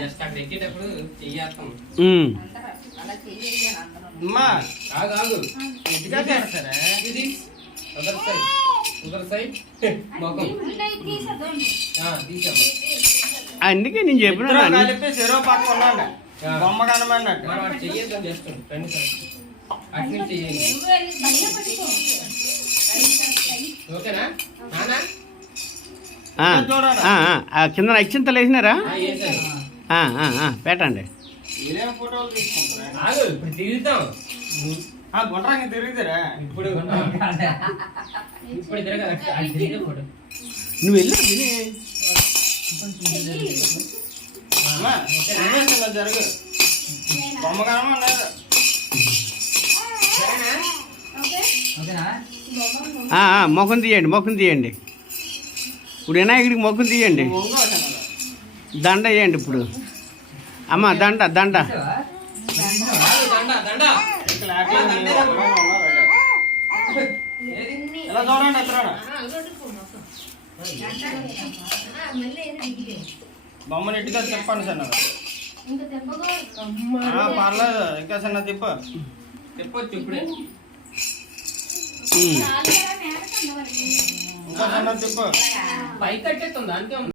Just అక్కడ ఎక్కేటప్పుడు చెయ్యేస్తాం. అమ్మా ఆగు ఎట్టుగా చేస్తారా ఇది ఒకరి సైడ్ మొఖం తీసాము. అందుకే నేను చెప్పిన కలిపి చెరువు పక్క ఉన్నాండి బొమ్మ కనమన్నట్టు. మనం అటు చెయ్యేద్దాం జస్ట్ రెండు సార్ అటు నుంచి చెయ్యండి. ఓకేనా నానా? చూడండి కింద అక్షింతలు వేసినారా? వేసాను. పెట్టండి. మీరేం ఫోటోలు తీసుకుంటారా? ఆగు ఇప్పుడు తిరుగుతాం. గుండ్రాకి తిరుగుతారా? ఇప్పుడు ఇప్పుడు తిరగ అటు తిరిగే ఫోటో. నువ్వు వెళ్ళా విని అమ్మా చిన్న జరుగు బొమ్మ కనమన్నారు. మొఖం తీయండి, మొఖం తీయండి. ఇప్పుడు వినాయకుడికి మొఖం తీయండి. దండ వేయండి ఇప్పుడు. అమ్మ దండ దండ. ఇలా చూడండి ఎత్తురాడు బొమ్మను ఇటుగా తిప్పండి చిన్న. పర్లేదు ఇంకా చిన్న తిప్ప చెప్పొచ్చు ఇప్పుడే. ఇంకా చిన్న తిప్ప పై కట్టేస్తుంది అంతే.